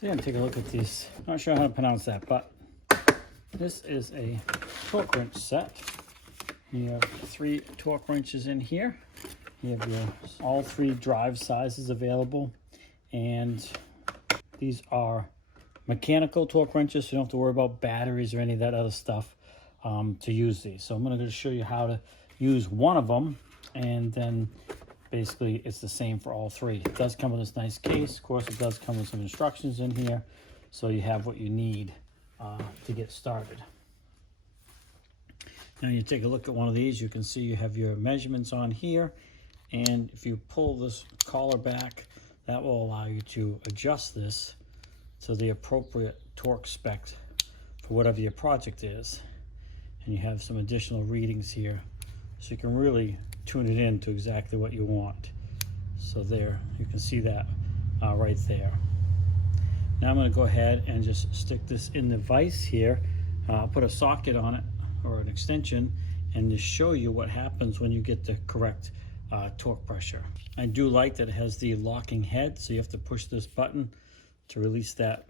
So yeah, take a look at these. Not sure how to pronounce that, but this is a torque wrench set. You have 3 torque wrenches in here. You have your all 3 drive sizes available, and these are mechanical torque wrenches, so you don't have to worry about batteries or any of that other stuff to use these. So I'm going to show you how to use one of them, and then basically it's the same for all 3. It does come with this nice case. Of course, it does come with some instructions in here, so you have what you need to get started. Now you take a look at one of these, you can see you have your measurements on here, and if you pull this collar back, that will allow you to adjust this to the appropriate torque spec for whatever your project is. And you have some additional readings here, so you can really tune it in to exactly what you want. So there, you can see that right there. Now I'm going to go ahead and just stick this in the vise here. I'll put a socket on it, or an extension, and to show you what happens when you get the correct torque pressure. I do like that it has the locking head, so you have to push this button to release that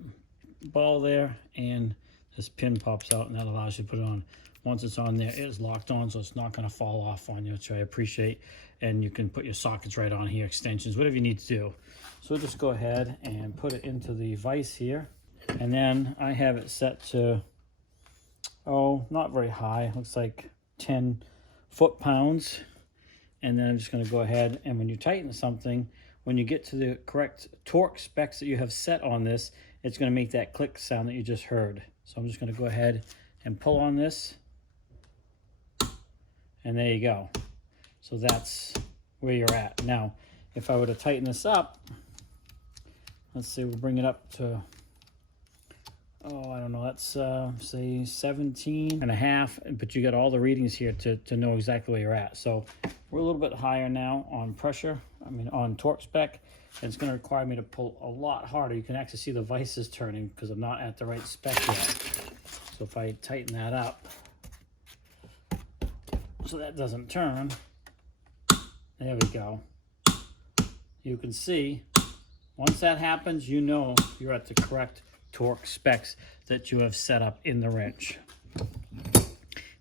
ball there, and this pin pops out, and that allows you to put it on. Once it's on there, it is locked on, so it's not going to fall off on you, which I appreciate. And you can put your sockets right on here, extensions, whatever you need to do. So we'll just go ahead and put it into the vise here, and then I have it set to, oh, not very high, looks like 10 foot-pounds. And then I'm just going to go ahead, and when you tighten something, when you get to the correct torque specs that you have set on this, it's going to make that click sound that you just heard. So I'm just going to go ahead and pull on this, and there you go. So that's where you're at. Now, if I were to tighten this up, let's see, we'll bring it up to, oh, I don't know, let's say 17 and a half, but you got all the readings here to know exactly where you're at. So we're a little bit higher now on pressure, on torque spec, and it's going to require me to pull a lot harder. You can actually see the vices turning because I'm not at the right spec yet. So if I tighten that up so that doesn't turn, there we go. You can see, once that happens, you know you're at the correct torque specs that you have set up in the wrench.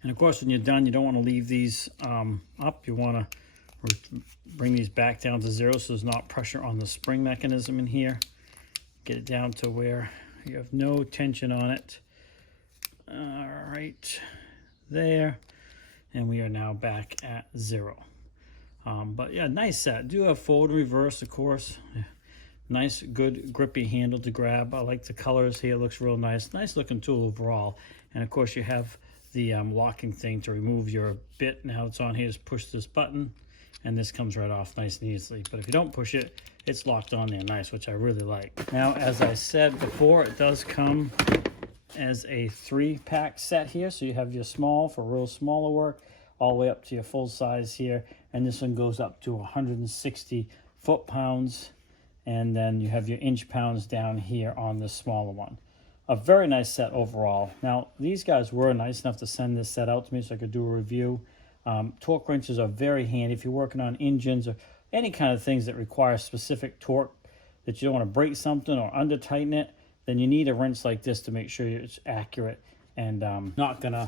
And of course, when you're done, you don't want to leave these up. You want to bring these back down to 0 so there's not pressure on the spring mechanism in here. Get it down to where you have no tension on it. All right, there. And we are now back at 0. But yeah, nice set. Do have forward and reverse, of course. Nice, good, grippy handle to grab. I like the colors here. It looks real nice. Nice looking tool overall. And of course, you have the locking thing to remove your bit. Now it's on here. Just push this button, and this comes right off nice and easily. But if you don't push it, it's locked on there nice, which I really like. Now, as I said before, it does come as a 3-pack set here. So you have your small for real smaller work, all the way up to your full size here. And this one goes up to 160 foot-pounds. And then you have your inch-pounds down here on the smaller one. A very nice set overall. Now, these guys were nice enough to send this set out to me so I could do a review. Torque wrenches are very handy if you're working on engines or any kind of things that require specific torque, that you don't want to break something or under-tighten it. Then you need a wrench like this to make sure it's accurate and not going to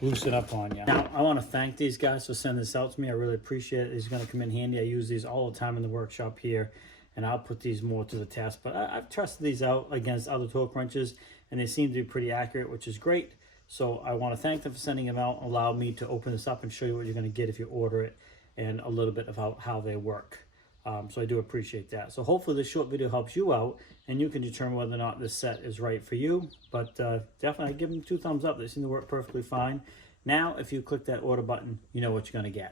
loosen up on you. Now, I want to thank these guys for sending this out to me. I really appreciate it. It's going to come in handy. I use these all the time in the workshop here, and I'll put these more to the test. But I've tested these out against other torque wrenches, and they seem to be pretty accurate, which is great. So I want to thank them for sending them out, allow me to open this up and show you what you're going to get if you order it, and a little bit about how they work. So I do appreciate that. So hopefully this short video helps you out, and you can determine whether or not this set is right for you. But definitely, I give them 2 thumbs up. They seem to work perfectly fine. Now, if you click that order button, you know what you're going to get.